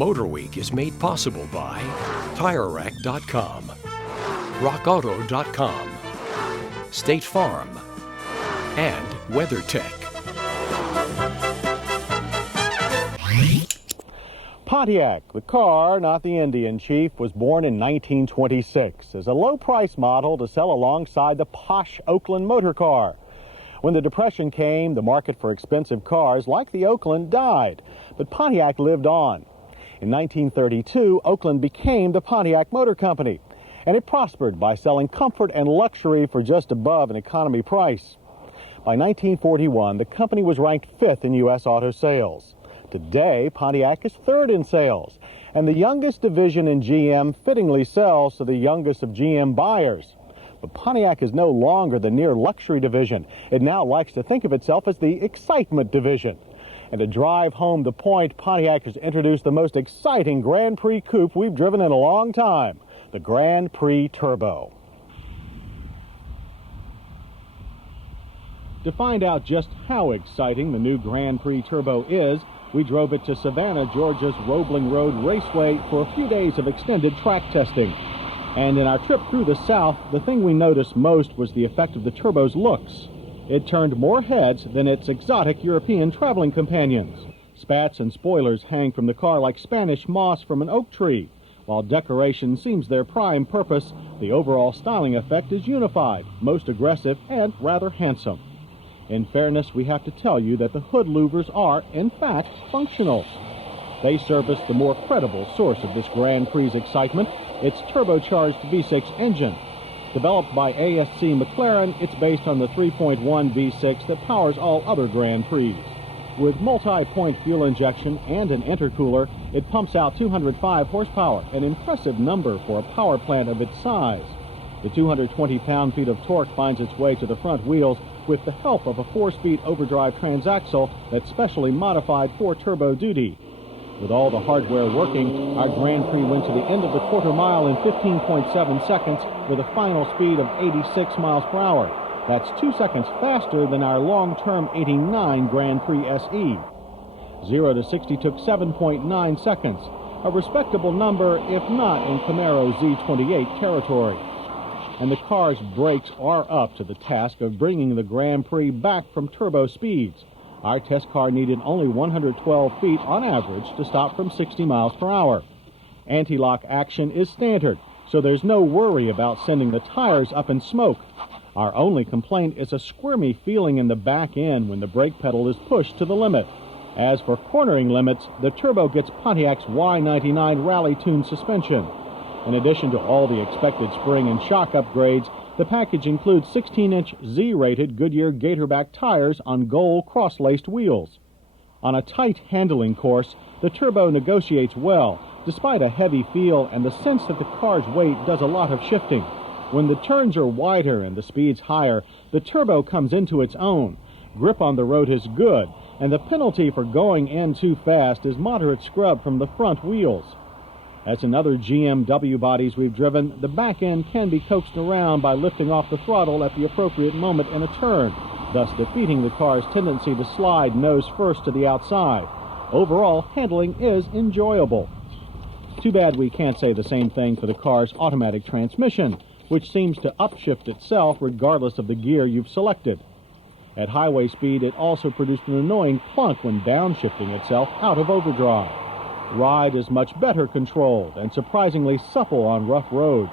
MotorWeek is made possible by TireRack.com, RockAuto.com, State Farm, and WeatherTech. Pontiac, the car, not the Indian chief, was born in 1926 as a low-price model to sell alongside the posh Oakland motor car. When the Depression came, the market for expensive cars like the Oakland died, but Pontiac lived on. In 1932, Oakland became the Pontiac Motor Company, and it prospered by selling comfort and luxury for just above an economy price. By 1941, the company was ranked 5th in U.S. auto sales. Today, Pontiac is 3rd in sales, and the youngest division in GM fittingly sells to the youngest of GM buyers. But Pontiac is no longer the near luxury division. It now likes to think of itself as the excitement division. And to drive home the point, Pontiac has introduced the most exciting Grand Prix coupe we've driven in a long time, the Grand Prix Turbo. To find out just how exciting the new Grand Prix Turbo is, we drove it to Savannah, Georgia's Roebling Road Raceway for a few days of extended track testing. And in our trip through the South, the thing we noticed most was the effect of the Turbo's looks. It turned more heads than its exotic European traveling companions. Spats and spoilers hang from the car like Spanish moss from an oak tree. While decoration seems their prime purpose, the overall styling effect is unified, most aggressive, and rather handsome. In fairness, we have to tell you that the hood louvers are, in fact, functional. They service the more credible source of this Grand Prix excitement, its turbocharged V6 engine. Developed by ASC McLaren, it's based on the 3.1 V6 that powers all other Grand Prix. With multi-point fuel injection and an intercooler, it pumps out 205 horsepower, an impressive number for a power plant of its size. The 220 pound-feet of torque finds its way to the front wheels with the help of a 4-speed overdrive transaxle that's specially modified for turbo duty. With all the hardware working, our Grand Prix went to the end of the quarter mile in 15.7 seconds with a final speed of 86 miles per hour. That's 2 seconds faster than our long-term 89 Grand Prix SE. 0 to 60 took 7.9 seconds, a respectable number if not in Camaro Z28 territory. And the car's brakes are up to the task of bringing the Grand Prix back from turbo speeds. Our test car needed only 112 feet on average to stop from 60 miles per hour. Anti-lock action is standard, so there's no worry about sending the tires up in smoke. Our only complaint is a squirmy feeling in the back end when the brake pedal is pushed to the limit. As for cornering limits, the Turbo gets Pontiac's Y99 Rally Tune suspension. In addition to all the expected spring and shock upgrades, the package includes 16-inch Z-rated Goodyear Gatorback tires on gold cross-laced wheels. On a tight handling course, the Turbo negotiates well, despite a heavy feel and the sense that the car's weight does a lot of shifting. When the turns are wider and the speeds higher, the Turbo comes into its own. Grip on the road is good, and the penalty for going in too fast is moderate scrub from the front wheels. As in other GMW bodies we've driven, the back end can be coaxed around by lifting off the throttle at the appropriate moment in a turn, thus defeating the car's tendency to slide nose first to the outside. Overall, handling is enjoyable. Too bad we can't say the same thing for the car's automatic transmission, which seems to upshift itself regardless of the gear you've selected. At highway speed, it also produced an annoying clunk when downshifting itself out of overdrive. Ride is much better controlled and surprisingly supple on rough roads.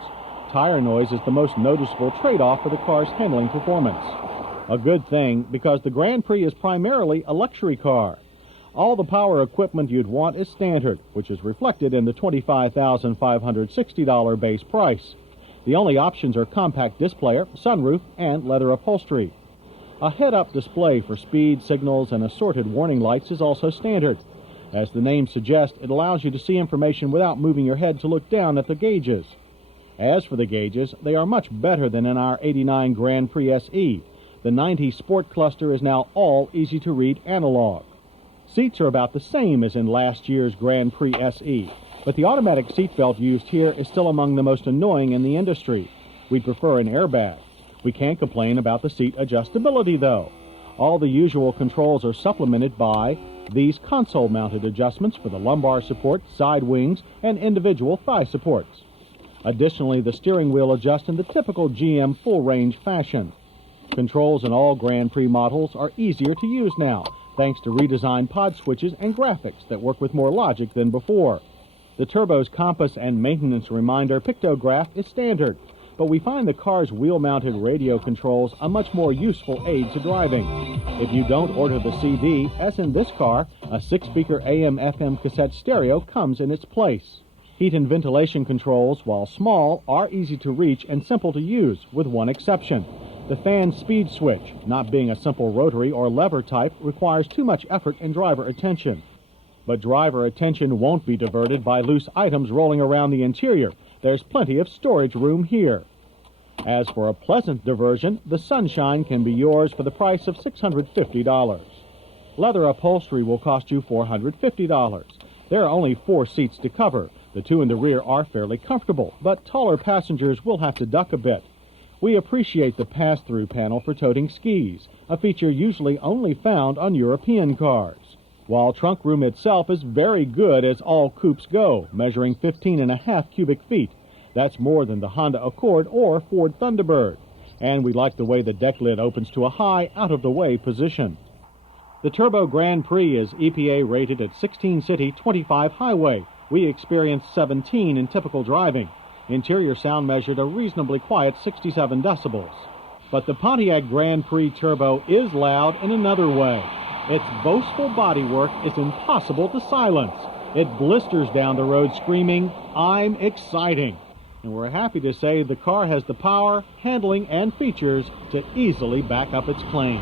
Tire noise is the most noticeable trade-off for the car's handling performance. A good thing, because the Grand Prix is primarily a luxury car. All the power equipment you'd want is standard, which is reflected in the $25,560 base price. The only options are compact disc player, sunroof, and leather upholstery. A head-up display for speed, signals, and assorted warning lights is also standard. As the name suggests, it allows you to see information without moving your head to look down at the gauges. As for the gauges, they are much better than in our 89 Grand Prix SE. The 90 Sport cluster is now all easy-to-read analog. Seats are about the same as in last year's Grand Prix SE, but the automatic seatbelt used here is still among the most annoying in the industry. We'd prefer an airbag. We can't complain about the seat adjustability, though. All the usual controls are supplemented by These console-mounted adjustments for the lumbar support, side wings, and individual thigh supports. Additionally, the steering wheel adjusts in the typical GM full-range fashion. Controls in all Grand Prix models are easier to use now, thanks to redesigned pod switches and graphics that work with more logic than before. The Turbo's compass and maintenance reminder pictograph is standard, but we find the car's wheel-mounted radio controls a much more useful aid to driving. If you don't order the CD, as in this car, a 6-speaker AM/FM cassette stereo comes in its place. Heat and ventilation controls, while small, are easy to reach and simple to use, with one exception. The fan speed switch, not being a simple rotary or lever type, requires too much effort and driver attention. But driver attention won't be diverted by loose items rolling around the interior. There's plenty of storage room here. As for a pleasant diversion, the Sunshine can be yours for the price of $650. Leather upholstery will cost you $450. There are only 4 seats to cover. The 2 in the rear are fairly comfortable, but taller passengers will have to duck a bit. We appreciate the pass-through panel for toting skis, a feature usually only found on European cars. While trunk room itself is very good as all coupes go, measuring 15.5 cubic feet. That's more than the Honda Accord or Ford Thunderbird. And we like the way the deck lid opens to a high, out-of-the-way position. The Turbo Grand Prix is EPA rated at 16 city, 25 highway. We experienced 17 in typical driving. Interior sound measured a reasonably quiet 67 decibels. But the Pontiac Grand Prix Turbo is loud in another way. Its boastful bodywork is impossible to silence. It blisters down the road screaming, "I'm exciting." And we're happy to say the car has the power, handling, and features to easily back up its claim.